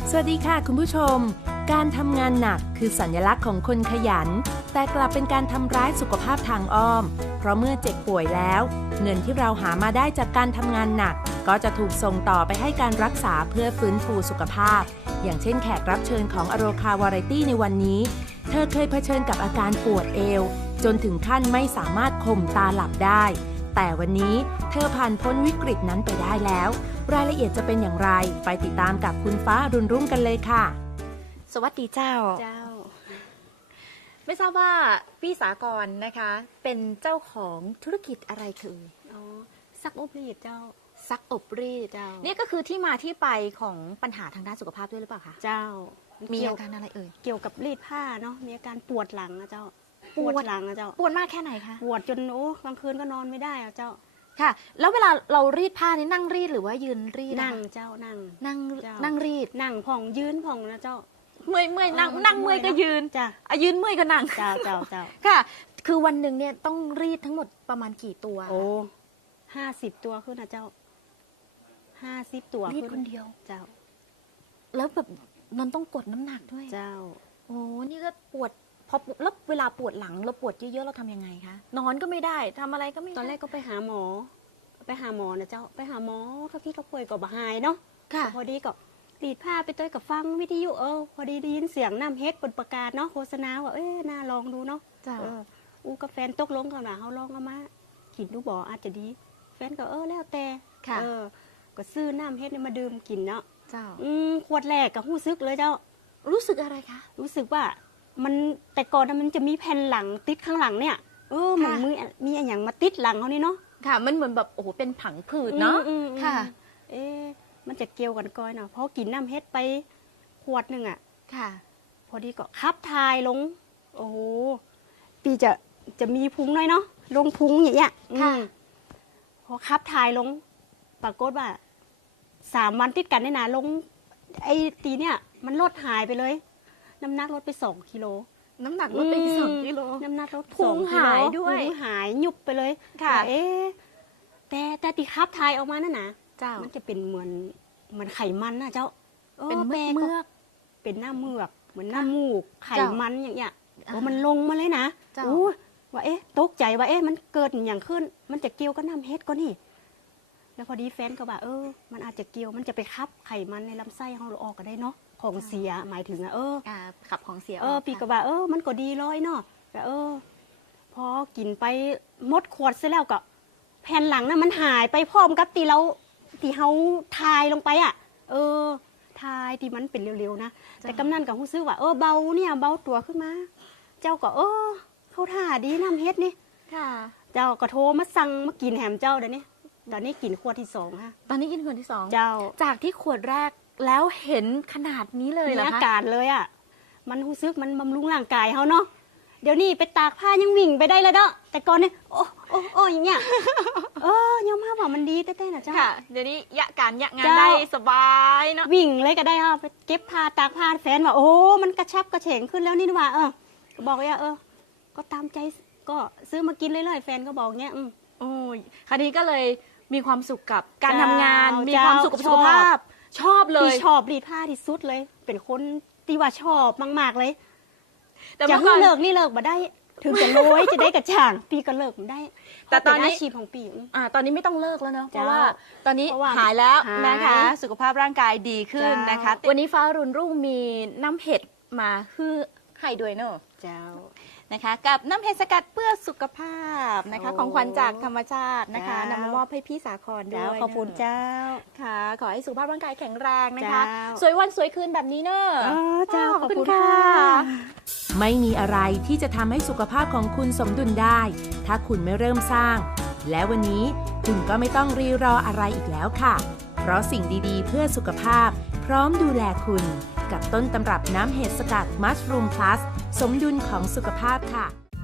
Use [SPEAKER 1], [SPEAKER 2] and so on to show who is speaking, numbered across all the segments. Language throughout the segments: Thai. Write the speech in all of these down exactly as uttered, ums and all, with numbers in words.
[SPEAKER 1] สวัสดีค่ะคุณผู้ชมการทำงานหนักคือสัญลักษณ์ของคนขยันแต่กลับเป็นการทำร้ายสุขภาพทางอ้อมเพราะเมื่อเจ็บป่วยแล้วเงินที่เราหามาได้จากการทำงานหนักก็จะถูกส่งต่อไปให้การรักษาเพื่อฟื้นฟูสุขภาพอย่างเช่นแขกรับเชิญของอโรคาวาไรตี้ในวันนี้เธอเคยเผชิญกับอาการปวดเอวจนถึงขั้นไม่สามารถข่มตาหลับได้แต่วันนี้เธอผ่านพ้นวิกฤตนั้นไปได้แล้วรายละเอียดจะเป็นอย่างไรไปติดตามกับคุณฟ้ารุ่นรุ่งกันเลยค่ะ
[SPEAKER 2] สวัสดีเจ้า
[SPEAKER 3] เจ้า
[SPEAKER 2] ไม่ทราบว่าพี่สากรนะคะ เป็นเจ้าของธุรกิจอะไรคือ
[SPEAKER 3] อ๋อซักอบรีดเจ้า
[SPEAKER 2] ซักอบรีด
[SPEAKER 3] เจ้า
[SPEAKER 2] นี่ก็คือที่มาที่ไปของปัญหาทางด้านสุขภาพด้วยหรือเปล่าคะ
[SPEAKER 3] เจ้า
[SPEAKER 2] มีอาการอะไรเอ่ย
[SPEAKER 3] เกี่ยวกับรีดผ้าเนาะมีอาการปวดหลังนะเจ้าปวดหลังนะเจ้า
[SPEAKER 2] ปวดมากแค่ไหนคะ
[SPEAKER 3] ปวดจนโอ้กลางคืนก็นอนไม่ได้อะเจ้า
[SPEAKER 2] ค่ะแล้วเวลาเรารีดผ้านี่นั่งรีดหรือว่ายืนรีด
[SPEAKER 3] นั่งเจ้านั่ง
[SPEAKER 2] นั่งนั่งรีด
[SPEAKER 3] นั่งผ่องยืนผ่องนะเจ้า
[SPEAKER 2] เมื่อยเมื่อยนั่งนั่งเมื่อยก็ยืน
[SPEAKER 3] จ้ะ
[SPEAKER 2] อ่ะยืนเมื่อยก็นั่ง
[SPEAKER 3] เจ้าเจ้าเจ้า
[SPEAKER 2] ค่ะ คือวันหนึ่งเนี่ยต้องรีดทั้งหมดประมาณกี่ตัว
[SPEAKER 3] โอ้ห้าสิบตัวขึ้นนะเจ้าห้าสิบตัว
[SPEAKER 2] รีดคนเดียว
[SPEAKER 3] เจ้า
[SPEAKER 2] แล้วแบบมันต้องกดน้ำหนักด้วย
[SPEAKER 3] เจ้า
[SPEAKER 2] โอ้นี่ก็ปวดพอแล้วเวลาปวดหลังเราปวดเยอะๆเราทำยังไงคะนอนก็ไม่ได้ทำอะไรก็ไม่ได้
[SPEAKER 3] ตอนแรกก็ไปหาหมอไปหาหมอนะเจ้าไปหาหมอเขาคิดเขาป่วยก็บ่หายเนาะ
[SPEAKER 2] ค่ะ
[SPEAKER 3] พอดีก็รีดผ้าไปต้วยกับฟังวิทยุเออพอดีได้ยินเสียงน้ำเฮ็ดบนประกาศเนาะโฆษณาว่าเอ๊ะน่าลองดูเนาะ
[SPEAKER 2] เออ
[SPEAKER 3] อูกับแฟนตกลงกันว่าเขาลองเอามากินดูบ่อาจจะดีแฟนก็เออแล้วแต่เออก็ซื้อน้ำเฮ็ดมาดื่มกินเนาะ
[SPEAKER 2] เจ้า
[SPEAKER 3] อืมขวดแรกก็รู้สึกเลยเจ้า
[SPEAKER 2] รู้สึกอะไรคะ
[SPEAKER 3] รู้สึกว่ามันแต่ก่อนมันจะมีแผ่นหลังติดข้างหลังเนี่ยเออเหมือนมือมีอะไรอย่างมาติดหลังเขานี่เนาะ
[SPEAKER 2] ค่ะมันเหมือนแบบโอ้โหเป็นผังผืดเนาะค่ะ
[SPEAKER 3] เอ๊ะมันจะเกี่ยวกันก้อยเนาะเพราะกินน้ำเฮ็ดไปขวดหนึ่งอ่ะ
[SPEAKER 2] ค่ะ
[SPEAKER 3] พอดีก็คับทายลงโอ้โหปีจะจะมีพุงน้อยเนาะลงพุงอย่างเงี้ย
[SPEAKER 2] ค่ะ
[SPEAKER 3] พอคับทายลงปรากฏว่าสามวันติดกันเนี่ยนะลงไอ้ตีเนี่ยมันลดหายไปเลยน้ำหนักลดไปสองกิโล
[SPEAKER 2] น้ำหนักลดไปสองกิโล
[SPEAKER 3] น้ำหนักลด
[SPEAKER 2] พุงหายด้วย
[SPEAKER 3] พุงหายยุบไปเลย
[SPEAKER 2] ค่ะ
[SPEAKER 3] เอ๊ะแต่แต่ตีคับทายออกมานั่นนะ
[SPEAKER 2] เจ้า
[SPEAKER 3] มันจะเป็นเหมือนเหมือนไขมันนะเจ้า
[SPEAKER 2] เป็นเมือก
[SPEAKER 3] เป็นหน้าเมือกเหมือนหน้ามูกไขมันอย่างเงี้ยโอ้มันลงมาเลยนะ
[SPEAKER 2] เจ้า
[SPEAKER 3] ว่าเอ๊ะตกใจว่าเอ๊ะมันเกิดอย่างขึ้นมันจะเกี่ยวกับน้ำเฮ็ดก็นี่แล้วพอดีแฟนก็ว่าเออมันอาจจะเกี่ยวมันจะไปคับไขมันในลำไส้ของเราออกก็ได้เนาะของเสียหมายถึงอะเออ
[SPEAKER 2] ขับของเสีย
[SPEAKER 3] เออปีก็ว่าเออมันก็ดีร้อยเนาะแต่เออพอกินไปหมดขวดเสร็จแล้วก็แผ่นหลังน่ะมันหายไปพร้อมกับตีเราตีเฮาทายลงไปอ่ะเออทายที่มันเป็นเร็วๆนะแต่กำนันกับฮู้ซื้อว่าเออเบาเนี่ยเบาตัวขึ้นมาเจ้าก็เออเข้าท่าดีน้ำเฮ็ดนี่
[SPEAKER 2] ค่ะ
[SPEAKER 3] เจ้าก็โทรมาสั่งมากินแหมเจ้าเดี๋ยวนี้ตอนนี้กินขวดที่สองค่ะ
[SPEAKER 2] ตอนนี้กินขวดที่สอง
[SPEAKER 3] เจ้า
[SPEAKER 2] จากที่ขวดแรกแล้วเห็นขนาดนี้เลยเหรอคะ
[SPEAKER 3] มีอาการเลยอ่ะมันรู้สึกมันบำรุงร่างกายเขาเนาะเดี๋ยวนี้ไปตากผ้ายังวิ่งไปได้เลยเนาะแต่ก่อนเนี่ยโอ้โอ้โอ้อย่างเงี้ยเออยอมรับว่ามันดีเต้ๆนะเจ้า
[SPEAKER 2] ค่ะเดี๋ยวนี้ยะการยะงานได้สบายเนาะ
[SPEAKER 3] วิ่งเลยก็ได้ค่ะไปเก็บผ้าตากผ้าแฟนว่าโอ้มันกระชับกระเฉงขึ้นแล้วนี่ว่าเออบอกว่าเออก็ตามใจก็ซื้อมากินเรื่อยๆแฟนก็บอกเงี้ยอืม
[SPEAKER 2] โอ้ยคราวนี้ก็เลยมีความสุขกับการทำงานมีความสุขกับสุขภาพชอบเลย
[SPEAKER 3] ชอบรีดผ้าที่สุดเลยเป็นคนที่ว่าชอบมากๆเลย
[SPEAKER 2] แต่
[SPEAKER 3] จะเลิกนี่เลิกมาได้ถึงจะรวยจะได้กระช่างปีก็เลิกได้
[SPEAKER 2] แต่ตอนนี้
[SPEAKER 3] อาชีพของปี
[SPEAKER 2] อ่าตอนนี้ไม่ต้องเลิกแล้วเนาะเพราะว่าตอนนี้หายแล้วนะคะสุขภาพร่างกายดีขึ้นนะคะวันนี้ฟ้ารุ่นรุ่งมีน้ำเห็ดมาคือให้ด้วยเนาะ
[SPEAKER 3] เจ้า
[SPEAKER 2] นะคะกับน้ำเห็ดสกัดเพื่อสุขภาพนะคะของขวัญจากธรรมชาตินะคะนำมามอบให้พี่สาครด้วย
[SPEAKER 3] ขอบคุณเจ้า
[SPEAKER 2] ค่ะขอให้สุขภาพร่างกายแข็งแรงนะคะสวยวันสวยคืนแบบนี้เนอะ
[SPEAKER 3] อ๋อเจ้าขอบคุณค่ะ
[SPEAKER 1] ไม่มีอะไรที่จะทำให้สุขภาพของคุณสมดุลได้ถ้าคุณไม่เริ่มสร้างและวันนี้คุณก็ไม่ต้องรีรออะไรอีกแล้วค่ะเพราะสิ่งดีๆเพื่อสุขภาพพร้อมดูแลคุณกับต้นตำรับน้ำเห็ดสกัดมัชรูมพลัสสมดุลของสุขภาพค่ะ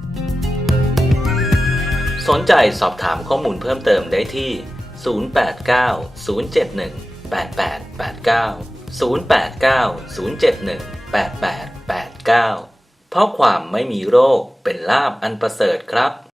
[SPEAKER 4] สนใจสอบถามข้อมูลเพิ่มเติมได้ที่ศูนย์ แปด เก้า ศูนย์ เจ็ด หนึ่ง แปด แปด แปด เก้า ศูนย์ แปด เก้า ศูนย์ เจ็ด หนึ่ง แปด แปด แปด เก้าเพราะความไม่มีโรคเป็นลาภอันประเสริฐครับ